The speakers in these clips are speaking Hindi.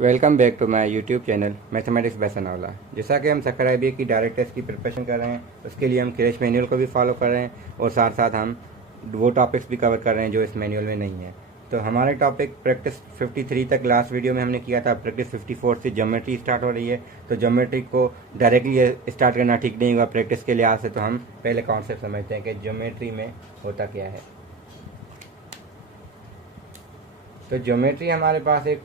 Welcome back to my YouTube channel mathematics by Sanaullah. जैसा कि हम सकर IBA की डायरेक्ट टेस्ट की प्रिपरेशन कर रहे हैं, उसके लिए हम क्रैश मैनुअल को भी फॉलो कर रहे हैं और साथ साथ हम वो टॉपिक्स भी कवर कर रहे हैं जो इस मैनुअल में नहीं है। तो हमारे टॉपिक प्रैक्टिस 53 तक लास्ट वीडियो में हमने किया था। प्रैक्टिस 54 से ज्योमेट्री स्टार्ट हो रही है, तो ज्योमेट्री को डायरेक्टली स्टार्ट करना ठीक नहीं होगा प्रैक्टिस के लिहाज से। तो हम पहले कॉन्सेप्ट समझते हैं कि ज्योमेट्री में होता क्या है। तो ज्योमेट्री हमारे पास एक,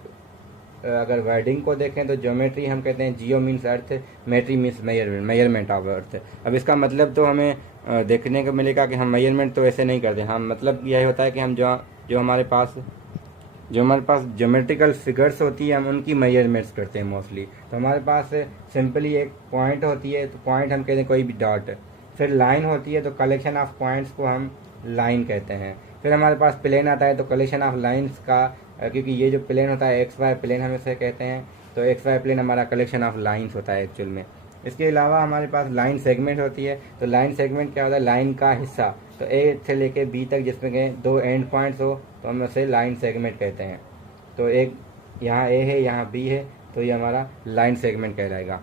अगर वर्डिंग को देखें तो ज्योमेट्री हम कहते हैं geo means earth, metry means measurement of earth. अब इसका मतलब तो हमें देखने को मिलेगा कि हम मेजरमेंट तो ऐसे नहीं करते। हम मतलब यह होता है कि हम जो हमारे पास ज्योमेट्रिकल फिगर्स होती है हम उनकी मेजरमेंट्स करते हैं मोस्टली। तो हमारे पास सिंपली एक पॉइंट होती है, तो पॉइंट हम कहते हैं कोई भी डॉट। फिर लाइन होती है, तो कलेक्शन ऑफ पॉइंट्स को हम लाइन कहते हैं। फिर हमारे पास प्लेन आता है, तो कलेक्शन ऑफ लाइंस का, क्योंकि ये जो प्लेन होता है XY प्लेन हम इसे कहते हैं, तो XY प्लेन हमारा कलेक्शन ऑफ लाइंस होता है एक्चुअल में। इसके अलावा हमारे पास लाइन सेगमेंट होती है। तो लाइन सेगमेंट क्या होता है? लाइन का हिस्सा। तो A से लेके B तक जिसमें के दो एंड पॉइंट्स हो तो हम उसे लाइन सेगमेंट कहते हैं। तो एक यहाँ A है, यहाँ B है, तो ये हमारा लाइन सेगमेंट कहलाएगा।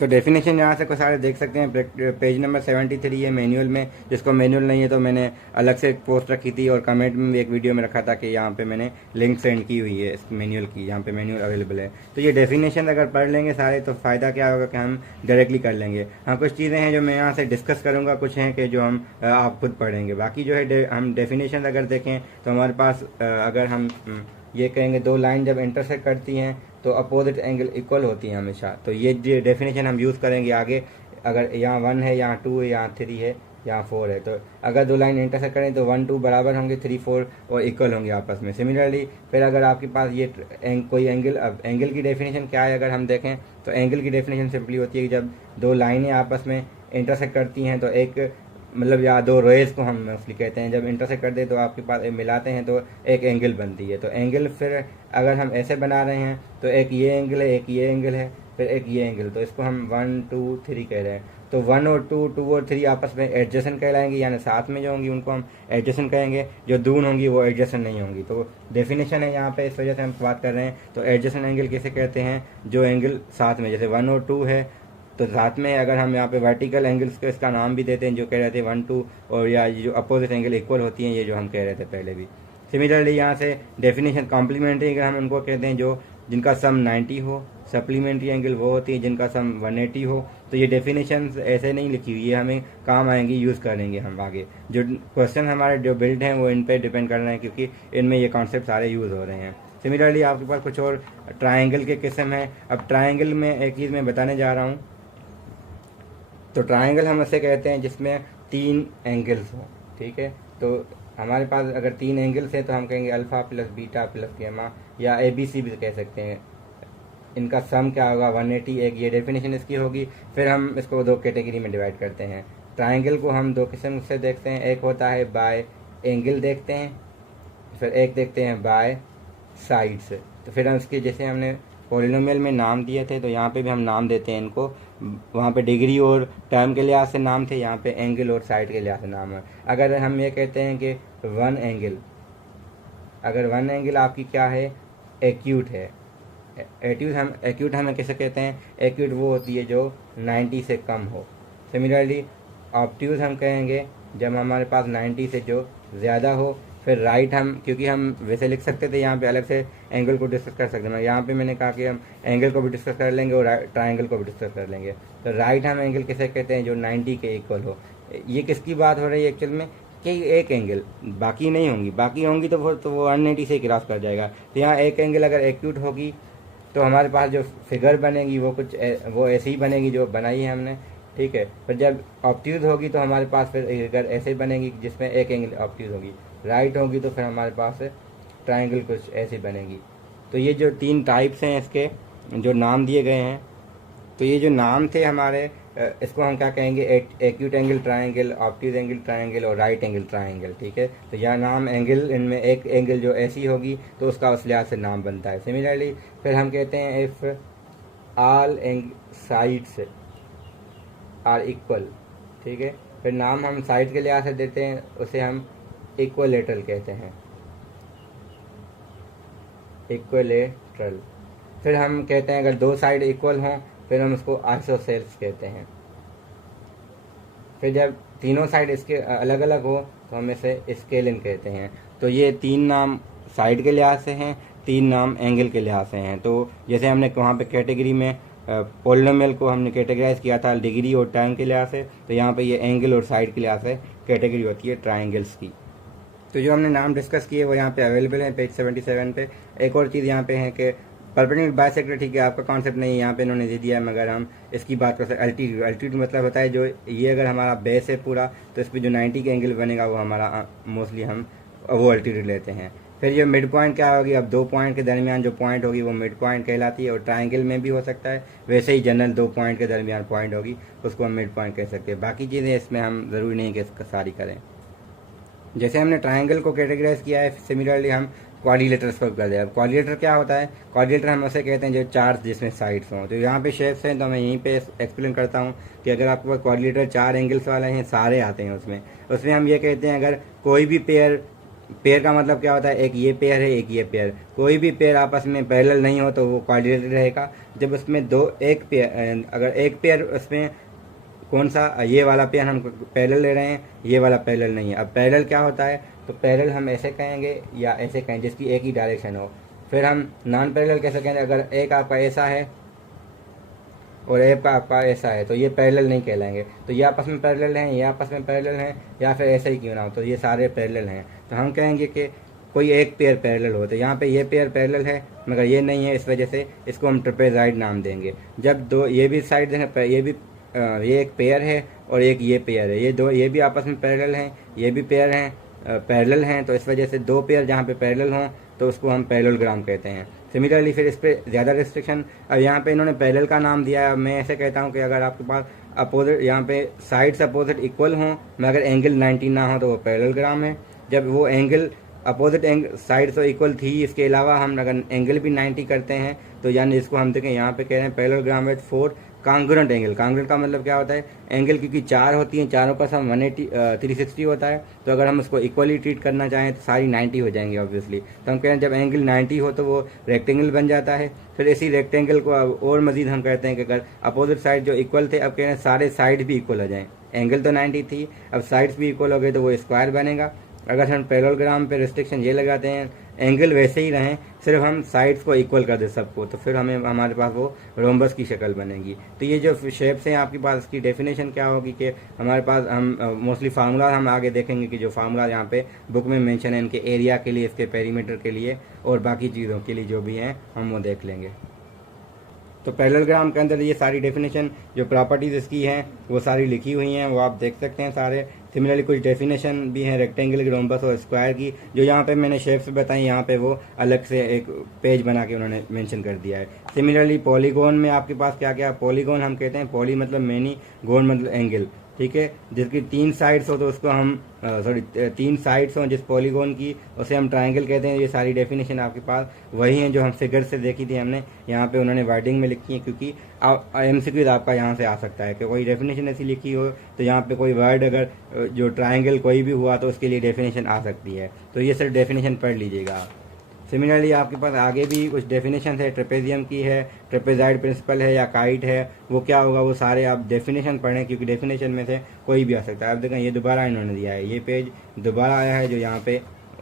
तो डेफिनेशन यहाँ से कुछ सारे देख सकते हैं। पेज नंबर 73 है मैनुअल में। जिसको मैनुअल नहीं है तो मैंने अलग से एक पोस्ट रखी थी और कमेंट में भी एक वीडियो में रखा था कि यहाँ पे मैंने लिंक सेंड की हुई है इस मैनुअल की, यहाँ पे मैनुअल अवेलेबल है। तो ये डेफिनेशन अगर पढ़ लेंगे सारे तो फ़ायदा क्या होगा कि हम डायरेक्टली कर लेंगे। हाँ, कुछ चीज़ें हैं जो मैं यहाँ से डिस्कस करूँगा, कुछ हैं कि जो हम आप खुद पढ़ेंगे। बाकी जो है हम डेफिनेशन अगर देखें तो हमारे पास अगर हम ये कहेंगे दो लाइन जब इंटरसेक्ट करती हैं तो अपोजिट एंगल इक्वल होती है हमेशा। तो ये डेफिनेशन हम यूज़ करेंगे आगे। अगर यहाँ 1 है, यहाँ 2 है, यहाँ 3 है, यहाँ 4 है, तो अगर दो लाइन इंटरसेक्ट करें तो 1 2 बराबर होंगे, 3 4 और इक्वल होंगे आपस में। सिमिलरली फिर अगर आपके पास ये कोई एंगल, अब एंगल की डेफिनेशन क्या है अगर हम देखें तो एंगल की डेफिनेशन सिंपली होती है कि जब दो लाइनें आपस में इंटरसेक्ट करती हैं तो एक, मतलब या दो रेज को हम मोस्टली कहते हैं, जब इंटरसेक्ट कर दे तो आपके पास मिलाते हैं तो एक एंगल बनती है। तो एंगल फिर अगर हम ऐसे बना रहे हैं तो एक ये एंगल है, एक ये एंगल है, फिर एक ये एंगल, तो इसको हम 1 2 3 कह रहे हैं। तो 1 और 2, 2 और 3 आपस में एडजेसेंट कहलाएंगे, यानी साथ में जो होंगी उनको हम एडजेसेंट कहेंगे, जो दूर होंगी वो एडजेसेंट नहीं होंगी। तो डेफिनेशन है यहाँ पे, इस वजह से हम बात कर रहे हैं। तो एडजेसेंट एंगल कैसे कहते हैं? जो एंगल साथ में, जैसे 1 और 2 है तो साथ में अगर हम यहाँ पे वर्टिकल एंगल्स को इसका नाम भी देते हैं, जो कह रहे थे 1 2, और या ये जो अपोजिट एंगल इक्वल होती हैं, ये जो हम कह रहे थे पहले भी। सिमिलरली यहाँ से डेफिनेशन कॉम्प्लीमेंट्री अगर हम उनको कहते हैं जो जिनका सम 90 हो। सप्लीमेंट्री एंगल वो होती है जिनका सम 180 हो। तो ये डेफिनेशन ऐसे नहीं लिखी हुई है, हमें काम आएंगी, यूज़ करेंगे हम आगे। जो क्वेश्चन हमारे जो बिल्ड हैं वो इन पर डिपेंड कर रहे हैं, क्योंकि इनमें ये कॉन्सेप्ट सारे यूज़ हो रहे हैं। सिमिलरली आपके पास कुछ और ट्राइंगल के किस्म हैं। अब ट्राइंगल में एक चीज़ मैं बताने जा रहा हूँ। तो ट्राइंगल हम ऐसे कहते हैं जिसमें 3 एंगल्स हों, ठीक है। तो हमारे पास अगर 3 एंगल्स हैं तो हम कहेंगे alpha plus beta plus gamma, या ABC भी कह सकते हैं। इनका सम क्या होगा? 180। एक ये डेफिनेशन इसकी होगी। फिर हम इसको दो कैटेगरी में डिवाइड करते हैं। ट्राइंगल को हम दो किस्म से देखते हैं। एक होता है बाय एंगल देखते हैं, फिर एक देखते हैं बाय साइड्स। तो फिर हम इसके, जैसे हमने पॉलिनोमियल में नाम दिए थे तो यहाँ पे भी हम नाम देते हैं इनको। वहाँ पे डिग्री और टर्म के लिहाज से नाम थे, यहाँ पे एंगल और साइड के लिहाज से नाम है। अगर हम ये कहते हैं कि वन एंगल, अगर वन एंगल आपकी क्या है? एक्यूट है। एक्यूट हमें कैसे कहते हैं? एक्यूट वो होती है जो 90 से कम हो। सिमिलरली ऑब्ट्यूज हम कहेंगे जब हमारे पास 90 से जो ज़्यादा हो। फिर राइट हम, क्योंकि हम वैसे लिख सकते थे, यहाँ पे अलग से एंगल को डिस्कस कर सकते हैं। यहाँ पे मैंने कहा कि हम एंगल को भी डिस्कस कर लेंगे और ट्राइंगल को भी डिस्कस कर लेंगे। तो राइट हम एंगल कैसे कहते हैं? जो 90 के इक्वल हो। ये किसकी बात हो रही है एक्चुअल में? कि एक एंगल, बाकी नहीं होंगी। बाकी होंगी तो वो 180 से क्रॉस कर जाएगा। तो यहाँ एक एंगल अगर एक्यूट होगी तो हमारे पास जो फिगर बनेगी वो कुछ वो ऐसी ही बनेगी जो बनाई है हमने, ठीक है। पर जब ऑब्ट्यूज होगी तो हमारे पास फिर फिगर ऐसे ही बनेगी जिसमें एक एंगल ऑब्ट्यूज होगी। राइट होगी तो फिर हमारे पास ट्राइंगल कुछ ऐसी बनेगी। तो ये जो 3 टाइप्स हैं इसके जो नाम दिए गए हैं, तो ये जो नाम थे हमारे, इसको हम क्या कहेंगे? Acute angle triangle, obtuse angle triangle और राइट एंगल ट्राइंगल, ठीक है। तो यह नाम एंगल, इनमें एक एंगल जो ऐसी होगी तो उसका उस लिहाज से नाम बनता है। सिमिलरली फिर हम कहते हैं if all sides are equal, ठीक है। फिर नाम हम साइड के लिहाज से देते हैं, उसे हम इक्वलेटरल कहते हैं। इक्विलेटरल। फिर हम कहते हैं अगर दो साइड इक्वल हों फिर हम उसको आइसोसेल्स कहते हैं। फिर जब तीनों साइड इसके अलग अलग हो तो हम इसे स्केलिन कहते हैं। तो ये 3 नाम साइड के लिहाज से हैं, 3 नाम एंगल के लिहाज से हैं। तो जैसे हमने वहाँ पे कैटेगरी में पोलिनोमियल को हमने कैटेगराइज किया था डिग्री और टाइम के लिहाज से, तो यहाँ पे ये एंगल और साइड के लिहाज से कैटेगरी होती है ट्राइंगल्स की। तो जो हमने नाम डिस्कस किए वो यहाँ पे अवेलेबल है पेज 77 पे। एक और चीज़ यहाँ पे है कि परपेंडिकुलर बाइसेक्टर, ठीक है, आपका कॉन्सेप्ट नहीं है, यहाँ पे इन्होंने दे दिया है, मगर हम इसकी बात कर सकते हैं अल्टीट्यूड। अल्टीट्यूड मतलब होता है जो ये अगर हमारा बेस है पूरा तो इस पर जो 90 का एंगल बनेगा वो हमारा मोस्टली हम वो अल्टीट्यूड लेते हैं। फिर ये मिड पॉइंट क्या होगी, अब 2 पॉइंट के दरमियान जो पॉइंट होगी वो मिड पॉइंट कहलाती है, और ट्राइंगल में भी हो सकता है वैसे ही जनरल 2 पॉइंट के दरमियान पॉइंट होगी उसको हम मिड पॉइंट कह सकते हैं। बाकी चीज़ें इसमें हम ज़रूरी नहीं कि सारी करें। जैसे हमने ट्राइंगल को कैटेगराइज किया है, सिमिलरली हम क्वाड्रिलेटर्स पर कर दिया। अब क्वाड्रिलेटर क्या होता है, क्वाड्रिलेटर हम उसे कहते हैं जो 4 जिसमें साइड्स हों। तो यहाँ पे शेप्स हैं तो मैं यहीं पे एक्सप्लेन करता हूँ कि अगर आपके पास क्वाड्रिलेटर 4 एंगल्स वाले हैं, सारे आते हैं उसमें हम ये कहते हैं अगर कोई भी पेयर का मतलब क्या होता है, एक ये पेयर है एक ये पेयर, कोई भी पेयर आपस में पैरेलल नहीं हो तो वो क्वाड्रिलेटर रहेगा। जब उसमें अगर एक पेयर उसमें कौन सा, ये वाला पेयर हम पैरेलल ले रहे हैं, ये वाला पैरेलल नहीं है। अब पैरेलल क्या होता है, तो पैरेलल हम ऐसे कहेंगे या ऐसे कहेंगे जिसकी एक ही डायरेक्शन हो। फिर हम नॉन पैरेलल कैसे कहेंगे, अगर एक आपका ऐसा है और एक आपका ऐसा है तो ये पैरेलल नहीं कहलाएंगे। तो ये आपस में पैरेलल हैं, ये आपस में पैरेलल हैं, या फिर ऐसे ही क्यों ना हो तो ये सारे पैरेलल हैं। तो हम कहेंगे कि कोई एक पेयर पैरेलल हो, तो यहाँ पे ये पेयर पैरेलल है मगर ये नहीं है, इस वजह से इसको हम ट्रेपेज़ॉइड नाम देंगे। जब दो ये भी साइड देखें, ये एक पेयर है और एक ये पेयर है, ये भी आपस में पैरेलल हैं, ये भी पेयर हैं पैरेलल हैं, तो इस वजह से 2 पेयर जहाँ पे पैरेलल हों तो उसको हम पैरेललोग्राम कहते हैं। सिमिलरली फिर इस पर ज़्यादा रिस्ट्रिक्शन, अब यहाँ पे इन्होंने पैरेलल का नाम दिया है। मैं ऐसे कहता हूँ कि अगर आपके पास अपोजिट यहाँ पे साइड्स अपोजिट इक्वल हों मगर एंगल 90 ना हो तो वो पैरेललोग्राम है। जब वो एंगल अपोजिट साइड तो इक्वल थी, इसके अलावा हम अगर एंगल भी 90 करते हैं तो यानी इसको हम देखें यहाँ पे कह रहे हैं parallelogram with 4 congruent angle. Congruent का मतलब क्या होता है, एंगल क्योंकि 4 होती हैं, चारों का सम 360 होता है, तो अगर हम उसको इक्वली ट्रीट करना चाहें तो सारी 90 हो जाएंगे ऑब्वियसली। तो हम कह रहे हैं जब एंगल 90 हो तो वो रेक्टेंगल बन जाता है। फिर इसी रेक्टेंगल को अब और मजीद हम कहते हैं कि अगर अपोजिट साइड जो इक्वल थे, अब कह रहे हैं सारे साइड भी इक्वल हो जाएँ। एंगल तो 90 थी, अब साइड्स भी इक्वल हो गए तो वो स्क्वायर बनेगा। अगर हम पैरेललोग्राम पे रिस्ट्रिक्शन ये लगाते हैं एंगल वैसे ही रहें, सिर्फ हम साइड्स को इक्वल कर दें सबको, तो फिर हमारे पास वो रोम्बस की शक्ल बनेगी। तो ये जो शेप्स हैं आपके पास, इसकी डेफिनेशन क्या होगी कि हमारे पास हम मोस्टली फार्मूला हम आगे देखेंगे कि जो फार्मूला यहाँ पे बुक में मेंशन है इनके एरिया के लिए, इसके पेरीमीटर के लिए और बाकी चीज़ों के लिए जो भी हैं हम वो देख लेंगे। तो पैरेललोग्राम के अंदर ये सारी डेफिनेशन जो प्रॉपर्टीज़ इसकी हैं वो सारी लिखी हुई हैं, वो आप देख सकते हैं सारे। सिमिलरली कुछ डेफिनेशन भी हैं रेक्टेंगल की, रोम्बस और स्क्वायर की, जो यहाँ पे मैंने शेप्स बताई यहाँ पे वो अलग से एक पेज बना के उन्होंने मेंशन कर दिया है। सिमिलरली पॉलीगॉन में आपके पास क्या क्या, पॉलीगॉन हम कहते हैं, पॉली मतलब मैनी, गोन मतलब एंगल, ठीक है, जिसकी 3 साइड्स हो तो उसको हम 3 साइड्स हों जिस पॉलीगॉन की उसे हम ट्राइंगल कहते हैं। ये सारी डेफिनेशन आपके पास वही हैं जो हम फिगर से देखी थी हमने, यहाँ पे उन्होंने वर्डिंग में लिखी है क्योंकि MCQ आपका यहाँ से आ सकता है कि कोई डेफिनेशन ऐसी लिखी हो तो यहाँ पे कोई वर्ड अगर जो ट्राइंगल कोई भी हुआ तो उसके लिए डेफिनेशन आ सकती है, तो ये सिर्फ डेफिनेशन पढ़ लीजिएगा आप। सिमिलरली आपके पास आगे भी कुछ डेफिनेशन है, ट्रेपेजियम की है, ट्रेपेजाइड प्रिंसिपल है या काइट है, वो क्या होगा वो सारे आप डेफिनेशन पढ़ें क्योंकि डेफिनेशन में से कोई भी आ सकता है। आप देखें ये दोबारा इन्होंने दिया है, ये पेज दोबारा आया है जो यहाँ पे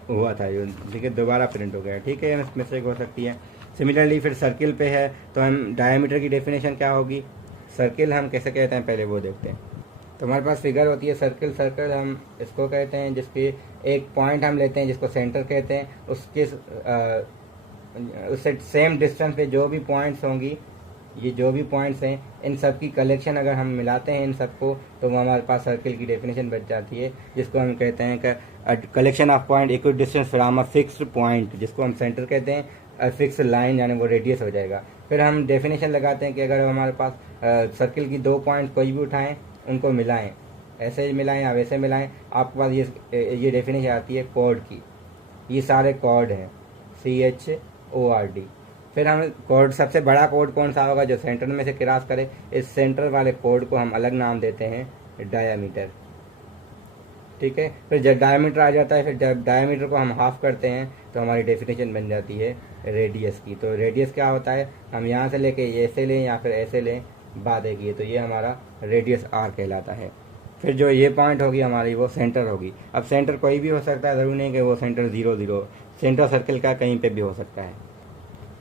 हुआ था, जो ठीक है दोबारा प्रिंट हो गया, ठीक है, मिस्टेक हो सकती है। सिमिलरली फिर सर्किल पे है तो हम डायमीटर की डेफिनेशन क्या होगी, सर्किल हम कैसे कहते हैं पहले वो देखते हैं। तो हमारे पास फिगर होती है सर्किल, सर्कल हम इसको कहते हैं जिसकी एक पॉइंट हम लेते हैं जिसको सेंटर कहते हैं, उससे सेम डिस्टेंस पे जो भी पॉइंट्स होंगी, ये जो भी पॉइंट्स हैं इन सब की कलेक्शन अगर हम मिलाते हैं इन सबको तो वो हमारे पास सर्किल की डेफिनेशन बच जाती है, जिसको हम कहते हैं कि collection of point equal distance from a fixed point, जिसको हम सेंटर कहते हैं, फिक्स लाइन यानी वो रेडियस हो जाएगा। फिर हम डेफिनेशन लगाते हैं कि अगर हमारे पास सर्किल की 2 पॉइंट कोई भी उठाएं उनको मिलाएं, ऐसे मिलाएं या वैसे मिलाएं, आपके पास ये डेफिनेशन आती है कॉर्ड की, ये सारे कॉर्ड हैं CHORD। फिर हम कॉर्ड, सबसे बड़ा कॉर्ड कौन सा होगा जो सेंटर में से क्रॉस करे, इस सेंटर वाले कॉर्ड को हम अलग नाम देते हैं डायामीटर, ठीक है। फिर जब डायामीटर आ जाता है, फिर जब डायामीटर को हम हाफ करते हैं तो हमारी डेफिनेशन बन जाती है रेडियस की। तो रेडियस क्या होता है, हम यहाँ से लेके ऐसे लें या फिर ऐसे लें, बात एक ही है। तो ये हमारा रेडियस आर कहलाता है। फिर जो ये पॉइंट होगी हमारी वो सेंटर होगी। अब सेंटर कोई भी हो सकता है, ज़रूरी नहीं कि वो सेंटर 0 0, सेंटर सर्कल का कहीं पे भी हो सकता है।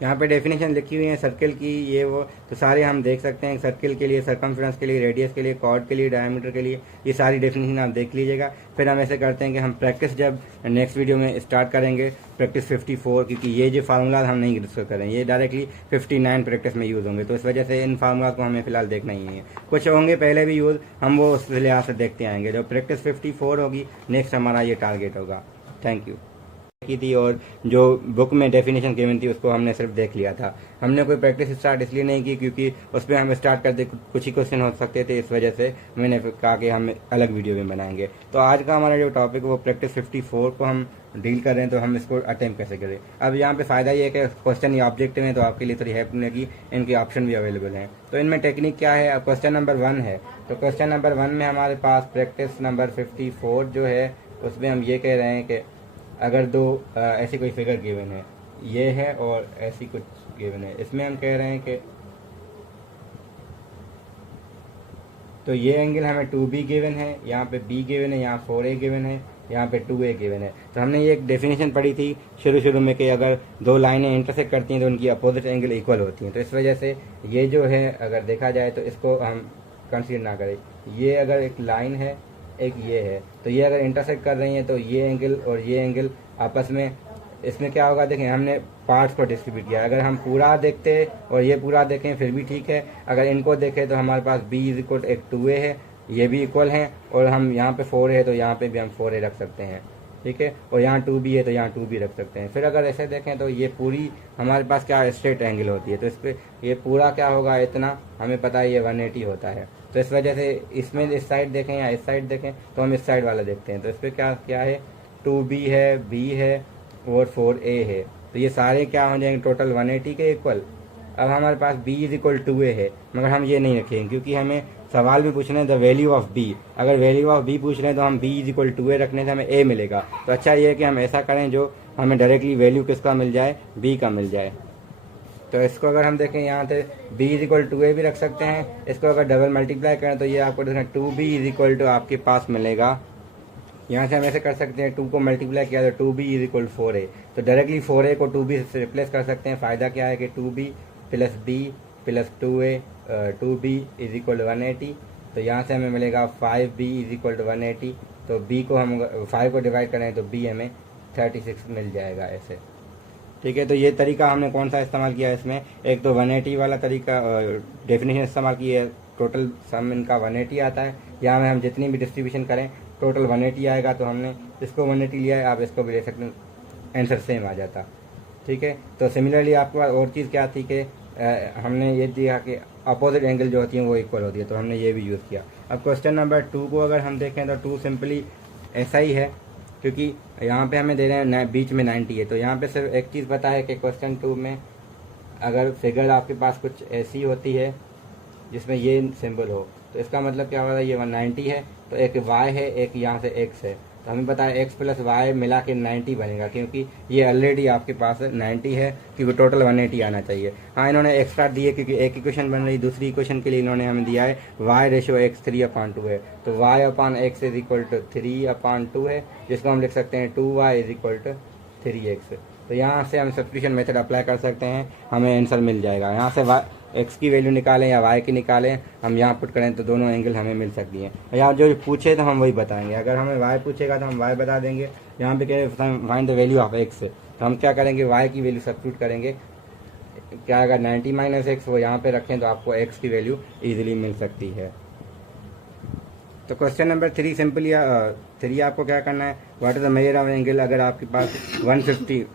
यहाँ पे डेफिनेशन लिखी हुई है सर्कल की, ये वो तो सारे हम देख सकते हैं। सर्कल के लिए, सर्कमफ्रेंस के लिए, रेडियस के लिए, कॉर्ड के लिए, डायमीटर के लिए, ये सारी डेफिनेशन आप देख लीजिएगा। फिर हम ऐसे करते हैं कि हम प्रैक्टिस जब नेक्स्ट वीडियो में स्टार्ट करेंगे, प्रैक्टिस 54, क्योंकि ये जो फार्मूला हम नहीं डिस्कस करें, ये डायरेक्टली 59 प्रैक्टिस में यूज़ होंगे। तो इस वजह से इन फार्मूला को हमें फिलहाल देखना ही है। कुछ होंगे पहले भी यूज़, हम वो उस लिहाज से देखते आएंगे। जो प्रैक्टिस 54 होगी, नेक्स्ट हमारा ये टारगेट होगा। थैंक यू की थी, और जो बुक में डेफिनेशन गिवन थी उसको हमने सिर्फ देख लिया था। हमने कोई प्रैक्टिस स्टार्ट इसलिए नहीं की क्योंकि उस पर हम स्टार्ट करते कुछ ही क्वेश्चन हो सकते थे, इस वजह से मैंने कहा कि हम अलग वीडियो में बनाएंगे। तो आज का हमारा जो टॉपिक है वो प्रैक्टिस 54 को हम डील कर रहे हैं, तो हम इसको अटेम्प्ट कैसे करें। अब यहाँ पे फ़ायदा ये है कि क्वेश्चन ये ऑब्जेक्टिव है, तो आपके लिए थोड़ी हेल्प मिलेगी, इनके ऑप्शन भी अवेलेबल हैं। तो इनमें टेक्निक क्या है, अब क्वेश्चन नंबर 1 है, तो क्वेश्चन नंबर 1 में हमारे पास प्रैक्टिस नंबर 54 जो है उसमें हम ये कह रहे हैं कि अगर दो ऐसी कोई फिगर गिवन है, ये है और ऐसी कुछ गिवन है, इसमें हम कह रहे हैं कि तो ये एंगल हमें 2B गिवन है, यहाँ पे B गिवन है, यहाँ 4A गिवन है, यहाँ पे 2A गिवन है। तो हमने ये एक डेफिनेशन पढ़ी थी शुरू में कि अगर दो लाइनें इंटरसेक्ट करती हैं तो उनकी अपोजिट एंगल इक्वल होती हैं। तो इस वजह से ये जो है अगर देखा जाए तो इसको हम कंसीडर ना करें। ये अगर एक लाइन है, एक ये है, तो ये अगर इंटरसेक्ट कर रही हैं तो ये एंगल और ये एंगल आपस में, इसमें क्या होगा, देखें हमने पार्ट्स को डिस्ट्रीब्यूट किया। अगर हम पूरा देखते और ये पूरा देखें फिर भी ठीक है, अगर इनको देखें तो हमारे पास B = एक 2A है, ये भी इक्वल हैं, और हम यहाँ पे 4 है तो यहाँ पे भी हम 4A रख सकते हैं, ठीक है, और यहाँ 2B है तो यहाँ 2B रख सकते हैं। फिर अगर ऐसे देखें तो ये पूरी हमारे पास क्या स्ट्रेट एंगल होती है, तो इस पर ये पूरा क्या होगा, इतना हमें पता है ये 180 होता है। तो इस वजह से इसमें इस साइड देखें या इस साइड देखें तो हम इस साइड वाला देखते हैं। तो इस पर क्या है, 2B है, B है और 4A है, तो ये सारे क्या हो जाएंगे, टोटल 180 के इक्वल। अब हमारे पास B = 2A है, मगर हम ये नहीं रखेंगे क्योंकि हमें सवाल में पूछना है द वैल्यू ऑफ B। अगर वैल्यू ऑफ B पूछ रहे हैं तो हम B = 2A रखने से हमें A मिलेगा। तो अच्छा ये है कि हम ऐसा करें जो हमें डायरेक्टली वैल्यू किसका मिल जाए, B का मिल जाए। तो इसको अगर हम देखें यहाँ से B = 2A भी रख सकते हैं, इसको अगर डबल मल्टीप्लाई करें तो ये आपको देखना 2B = आपके पास मिलेगा। यहाँ से हम ऐसे कर सकते हैं, 2 को मल्टीप्लाई किया तो 2B = 4A, तो डायरेक्टली 4A को 2B से रिप्लेस कर सकते हैं। फ़ायदा क्या है कि 2B + B + 2A 2B = 180, तो यहाँ से हमें मिलेगा 5B = 180। तो B को हम 5 को डिवाइड करें तो B हमें 36 मिल जाएगा ऐसे, ठीक है। तो ये तरीका हमने कौन सा इस्तेमाल किया है इसमें, एक तो 180 वाला तरीका डेफिनेशन इस्तेमाल की है, टोटल सम इनका 180 आता है। यहाँ में हम जितनी भी डिस्ट्रीब्यूशन करें टोटल 180 आएगा, तो हमने इसको 180 लिया है, आप इसको भी ले सकते हैं, आंसर सेम आ जाता, ठीक है। तो सिमिलरली आपके पास और चीज़ क्या थी कि हमने ये दिया कि अपोजिट एंगल जो होती हैं वो इक्वल होती है, तो हमने ये भी यूज़ किया। अब क्वेश्चन नंबर 2 को अगर हम देखें तो 2 सिंपली ऐसा ही है, क्योंकि यहाँ पे हमें दे रहे हैं बीच में 90 है। तो यहाँ पे सिर्फ एक चीज़ पता है कि क्वेश्चन 2 में अगर फिगर आपके पास कुछ ऐसी होती है जिसमें ये सिंबल हो, तो इसका मतलब क्या होगा, ये 190 है, तो एक y है, एक यहाँ से x है, तो हमें पता है x + y मिला के 90 बनेगा, क्योंकि ये ऑलरेडी आपके पास 90 है, क्योंकि टोटल 180 आना चाहिए। हाँ, इन्होंने एक्स्ट्रा दिए क्योंकि एक इक्वेशन बन रही, दूसरी इक्वेशन के लिए इन्होंने हमें दिया है y/x 3/2 है, तो y/x = 3/2 है, जिसको हम लिख सकते हैं 2y = 3x। तो यहाँ से हम सब्स्टिट्यूशन मेथड अप्लाई कर सकते हैं, हमें आंसर मिल जाएगा। यहाँ से x की वैल्यू निकालें या y की निकालें, हम यहाँ पुट करें तो दोनों एंगल हमें मिल सकती हैं। या जो पूछे तो हम वही बताएंगे, अगर हमें y पूछेगा तो हम y बता देंगे। यहाँ पे कह find the value of x, तो हम क्या करेंगे, y की वैल्यू सब्स्टिट्यूट करेंगे, क्या अगर 90 - x वो यहाँ पे रखें तो आपको x की वैल्यू ईजिली मिल सकती है। तो क्वेश्चन नंबर 3 सिंपली 3 आपको क्या करना है, what is the measure of angle. अगर आपके पास 150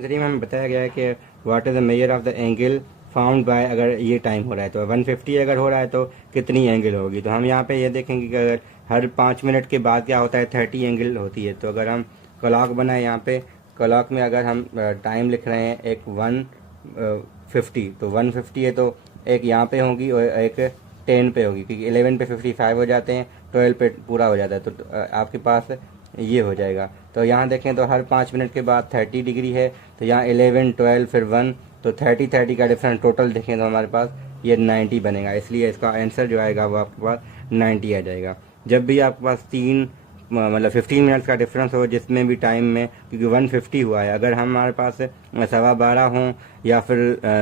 में हमें बताया गया है कि what is the measure of the angle found by, अगर ये टाइम हो रहा है तो 150 अगर हो रहा है तो कितनी एंगल होगी। तो हम यहाँ पे ये देखेंगे कि अगर हर 5 मिनट के बाद क्या होता है, 30 एंगल होती है। तो अगर हम क्लॉक बनाए, यहाँ पे क्लॉक में अगर हम टाइम लिख रहे हैं एक 150, तो 150 है तो एक यहाँ पे होगी और एक 10 पे होगी, क्योंकि 11 पे 55 हो जाते हैं, 12 पे पूरा हो जाता है। तो आपके पास ये हो जाएगा। तो यहाँ देखें तो हर 5 मिनट के बाद 30 डिग्री है, तो यहाँ 11, 12 फिर 1, तो 30 का डिफरेंस टोटल देखें तो हमारे पास ये 90 बनेगा। इसलिए इसका आंसर जो आएगा वो आपके पास 90 आ जाएगा। जब भी आपके पास मतलब 15 मिनट्स का डिफरेंस हो जिसमें भी टाइम में, क्योंकि 150 हुआ है, अगर हमारे पास 12:15 हों या फिर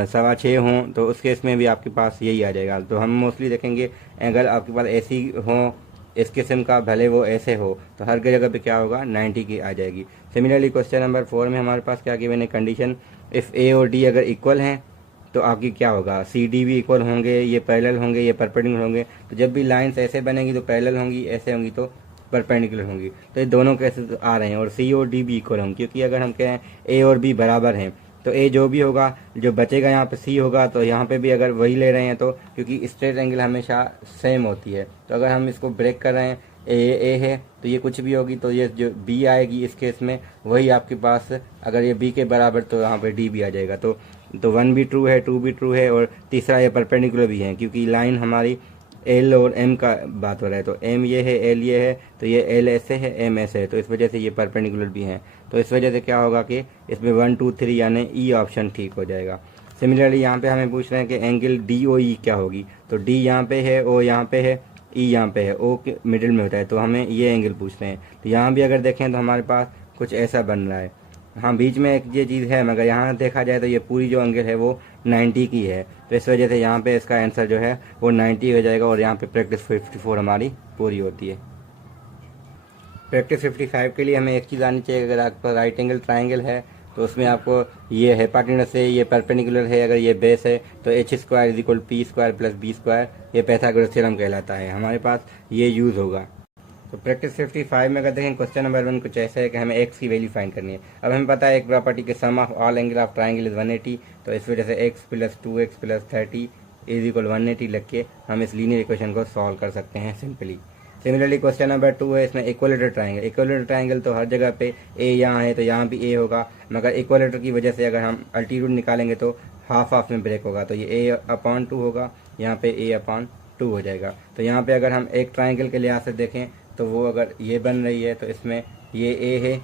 6:15 हों तो उस केस में भी आपके पास यही आ जाएगा। तो हम मोस्टली देखेंगे अगर आपके पास ऐसी हो इस किस्म का, भले वो ऐसे हो, तो हर जगह पे क्या होगा 90 की आ जाएगी। सिमिलरली क्वेश्चन नंबर 4 में हमारे पास क्या गिवन है कंडीशन, इफ़ ए और डी अगर इक्वल हैं तो आपकी क्या होगा, सी डी भी इक्वल होंगे, ये पैरेलल होंगे, ये परपेंडिकुलर होंगे। तो जब भी लाइंस ऐसे बनेंगी तो पैरेलल होंगी, ऐसे होंगी तो परपेंडिकुलर होंगी। तो ये दोनों कैसे आ रहे हैं, और सी और डी भी इक्वल होंगे, क्योंकि अगर हम कहें ए और बी बराबर हैं तो ए जो भी होगा, जो बचेगा यहाँ पे सी होगा, तो यहाँ पे भी अगर वही ले रहे हैं तो, क्योंकि स्ट्रेट एंगल हमेशा सेम होती है, तो अगर हम इसको ब्रेक कर रहे हैं ए है तो ये कुछ भी होगी, तो ये जो बी आएगी इस केस में वही आपके पास, अगर ये बी के बराबर तो यहाँ पे डी भी आ जाएगा। तो 1 भी ट्रू है, 2 भी ट्रू है, और तीसरा ये परपेंडिकुलर भी है, क्योंकि लाइन हमारी एल और एम का बात हो रहा है, तो एम ये है, एल ये है, तो ये एल ऐसे है, एम ऐसे है, तो इस वजह से ये परपेंडिकुलर भी हैं। तो इस वजह से क्या होगा कि इसमें 1, 2, 3 यानी ई ऑप्शन ठीक हो जाएगा। सिमिलरली यहाँ पे हमें पूछ रहे हैं कि एंगल डी ओ ई क्या होगी, तो डी यहाँ पे है, ओ यहाँ पे है, ई यहाँ पे है, ओ के मिडिल में होता है, तो हमें ये एंगल पूछ रहे हैं। तो यहाँ भी अगर देखें तो हमारे पास कुछ ऐसा बन रहा है। हाँ, बीच में एक ये चीज़ है, मगर यहाँ देखा जाए तो ये पूरी जो एंगल है वो 90 की है, तो इस वजह से यहाँ पे इसका आंसर जो है वो 90 हो जाएगा, और यहाँ पे प्रैक्टिस 54 हमारी पूरी होती है। प्रैक्टिस 55 के लिए हमें एक चीज़ आनी चाहिए, अगर आपका राइट एंगल ट्राइंगल है तो उसमें आपको ये हाइपोटेन्यूस है, ये परपेंडिकुलर है, अगर ये बेस है तो h² = p² + b², ये पाइथागोरस थ्योरम कहलाता है, हमारे पास ये यूज़ होगा। तो प्रैक्टिस 55 में अगर देखें क्वेश्चन नंबर 1 कुछ ऐसा है कि हमें x की वैल्यू फाइंड करनी है। अब हमें पता है एक प्रॉपर्टी के sum of all angle of triangle is 180, तो इस वजह से x + 2x + 30 = 180 लग के हम इस लीनियर इक्वेशन को सॉल्व कर सकते हैं सिंपली। सिमिलरली क्वेश्चन नंबर 2 है, इसमें इक्विलेटरल ट्राइंगल। इक्विलेटरल ट्राइंगल तो हर जगह पे a यहाँ है तो यहाँ भी a होगा, मगर इक्विलेटर की वजह से अगर हम अल्टीट्यूड निकालेंगे तो हाफ हाफ में ब्रेक होगा, तो ये a/2 होगा, यहाँ पे a/2 हो जाएगा। तो यहाँ पे अगर हम एक ट्राइंगल के लिहाज से देखें तो वो अगर ये बन रही है तो इसमें ये a है,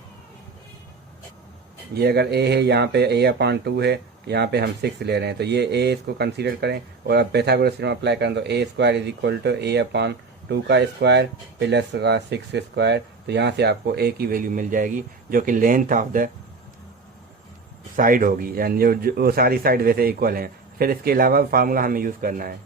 ये अगर a है, यहाँ पे a/2 है, यहाँ पे हम 6 ले रहे हैं, तो ये a इसको कंसीडर करें, और अब पाइथागोरस थ्योरम अप्लाई करें तो a² = a/2 का स्क्वायर प्लस का 6 स्क्वायर, तो यहाँ से आपको a की वैल्यू मिल जाएगी जो कि लेंथ ऑफ द साइड होगी, यानी जो सारी साइड वैसे इक्वल हैं। फिर इसके अलावा फार्मूला हमें यूज़ करना है।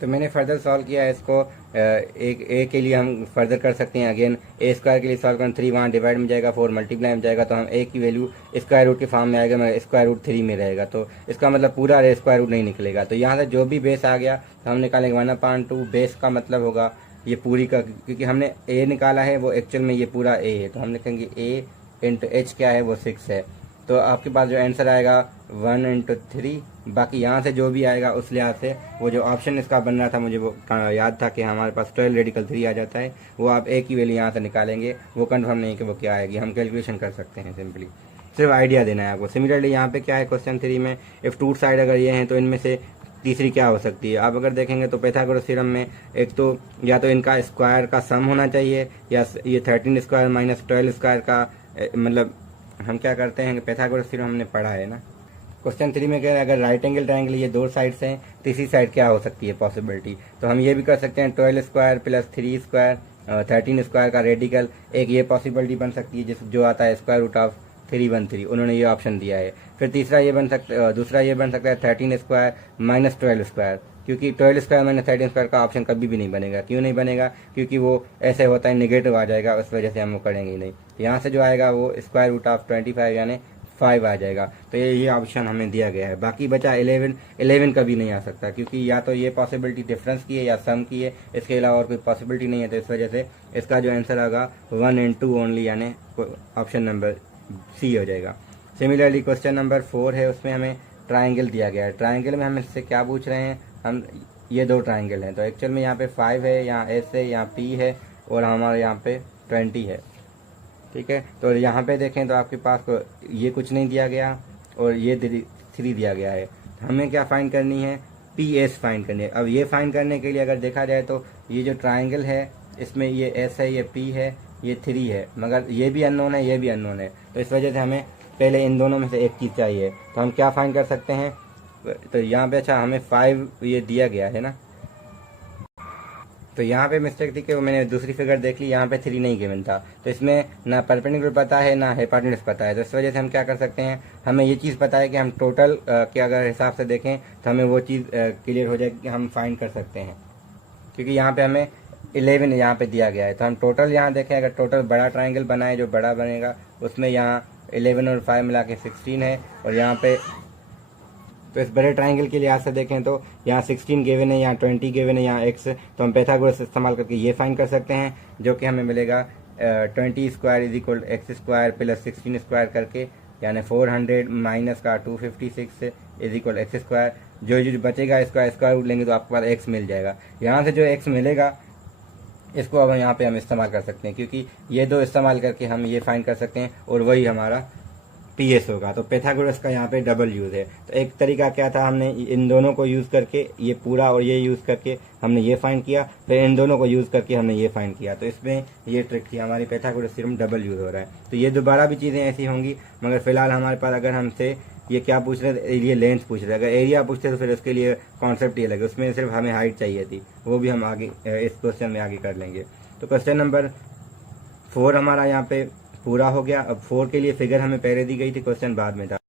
तो मैंने फर्दर सॉल्व किया है इसको, एक ए के लिए हम फर्दर कर सकते हैं, अगेन a² के लिए सॉल्व करें, 3 वहाँ डिवाइड में जाएगा, 4 मल्टीप्लाई में जाएगा, तो हम a की वैल्यू स्क्वायर रूट के फॉर्म में आएगा, मगर √3 में रहेगा, तो इसका मतलब पूरा स्क्वायर रूट नहीं निकलेगा। तो यहाँ से जो भी बेस आ गया तो हम निकालेंगे 1/2, बेस का मतलब होगा ये पूरी का, क्योंकि हमने a निकाला है वो एक्चुअल में ये पूरा a है, तो हम लिखेंगे a × h क्या है वो 6 है, तो आपके पास जो आंसर आएगा 1 × 3। बाकी यहाँ से जो भी आएगा उस लिहाज से वो जो ऑप्शन इसका बन रहा था मुझे वो याद था कि हमारे पास 12 रेडिकल 3 आ जाता है, वो आप a की वैल्यू यहाँ से निकालेंगे, वो कंफर्म नहीं कि वो क्या आएगी, हम कैलकुलेशन कर सकते हैं सिंपली, सिर्फ आइडिया देना है आपको। सिमिलरली यहाँ पे क्या है क्वेश्चन 3 में, इफ़ टू साइड अगर ये हैं तो इनमें से तीसरी क्या हो सकती है। आप अगर देखेंगे तो पाइथागोरस थ्योरम में एक तो या तो इनका स्क्वायर का सम होना चाहिए, या ये 13² - 12² का मतलब हम क्या करते हैं पाइथागोरस थ्योरम हमने पढ़ा है ना। क्वेश्चन 3 में कह रहे हैं अगर राइट एंगल ट्राइंगल ये 2 साइड्स हैं, तीसरी साइड क्या हो सकती है पॉसिबिलिटी, तो हम ये भी कर सकते हैं 12² + 3² 13² का रेडिकल, एक ये पॉसिबिलिटी बन सकती है जो आता है √313, उन्होंने ये ऑप्शन दिया है। फिर तीसरा ये बन सकता, दूसरा ये बन सकता है 13² - 12², क्योंकि 12² - 13² का ऑप्शन कभी भी नहीं बनेगा। क्यों नहीं बनेगा, क्योंकि वो ऐसे होता है नेगेटिव आ जाएगा, उस वजह से हम वो करेंगे ही नहीं। यहाँ से जो आएगा वो √25 यानी 5 आ जाएगा, तो ये ऑप्शन हमें दिया गया है। बाकी बचा 11 कभी नहीं आ सकता, क्योंकि या तो ये पॉसिबिलिटी डिफरेंस की है या सम की है, इसके अलावा और कोई पॉसिबिलिटी नहीं है, तो इस वजह से इसका जो आंसर आएगा 1 × 2 ओनली, यानी ऑप्शन नंबर सी हो जाएगा। सिमिलरली क्वेश्चन नंबर 4 है, उसमें हमें ट्राइंगल दिया गया है। ट्राइंगल में हम इससे क्या पूछ रहे हैं, हम ये 2 ट्राइंगल हैं, तो एक्चुअल में यहाँ पे 5 है, यहाँ S है, यहाँ P है, और हमारे यहाँ पे 20 है, ठीक है। तो यहाँ पे देखें तो आपके पास ये कुछ नहीं दिया गया और ये 3 दिया गया है, हमें क्या फाइंड करनी है, PS फाइंड करनी है। अब ये फाइंड करने के लिए अगर देखा जाए तो ये जो ट्राइंगल है इसमें ये S है, ये P है, ये 3 है, मगर ये भी अननोन है, ये भी अननोन है। तो इस वजह से हमें पहले इन दोनों में से एक चीज़ चाहिए। तो हम क्या फाइंड कर सकते हैं, तो यहाँ पे अच्छा हमें 5 ये दिया गया है ना, तो यहाँ पे मिस्टेक थी कि वो मैंने दूसरी फिगर देख ली, यहाँ पे 3 नहीं गिवन था। तो इसमें ना परपेंडिकुलर पता है ना हाइपोटेन्यूस पता है। तो इस वजह से हम क्या कर सकते हैं, हमें ये चीज़ पता है कि हम टोटल के अगर हिसाब से देखें तो हमें वो चीज़ क्लियर हो जाएगी कि हम फाइंड कर सकते हैं, क्योंकि यहाँ पे हमें 11 यहाँ पे दिया गया है। तो हम टोटल यहाँ देखें, अगर टोटल बड़ा ट्राइंगल बनाए जो बड़ा बनेगा उसमें यहाँ 11 और 5 मिला के 16 है, और यहाँ पे तो इस बड़े ट्राइंगल के लिहाज से देखें तो यहाँ 16 गिवन है, यहाँ 20 गिवन है, यहाँ x। तो हम पाइथागोरस इस्तेमाल करके ये फाइंड कर सकते हैं, जो कि हमें मिलेगा 20 square is equal x square plus 16 square करके, यानी 400 माइनस का 256 इज इक्वल एक्स स्क्वायर। जो बचेगा इसका स्क्वायर रूट लेंगे तो आपके पास x मिल जाएगा। यहाँ से जो x मिलेगा इसको अब यहाँ पे हम इस्तेमाल कर सकते हैं, क्योंकि ये दो इस्तेमाल करके हम ये फाइंड कर सकते हैं, और वही हमारा PS होगा। तो पाइथागोरस का यहाँ पे डबल यूज़ है। तो एक तरीका क्या था, हमने इन दोनों को यूज़ करके ये पूरा और ये यूज़ करके हमने ये फाइंड किया, फिर इन दोनों को यूज़ करके हमने ये फाइंड किया। तो इसमें ये ट्रिक थी, हमारी पाइथागोरस थ्योरम डबल यूज़ हो रहा है। तो ये दोबारा भी चीज़ें ऐसी होंगी, मगर फिलहाल हमारे पास अगर हमसे ये क्या पूछ रहे थे, ये लेंथ पूछ रहे थे। अगर एरिया पूछते तो फिर उसके लिए कॉन्सेप्ट ये लगे, उसमें सिर्फ हमें हाइट चाहिए थी, वो भी हम आगे इस क्वेश्चन में आगे कर लेंगे। तो क्वेश्चन नंबर 4 हमारा यहाँ पे पूरा हो गया। अब 4 के लिए फिगर हमें पहले दी गई थी, क्वेश्चन बाद में था।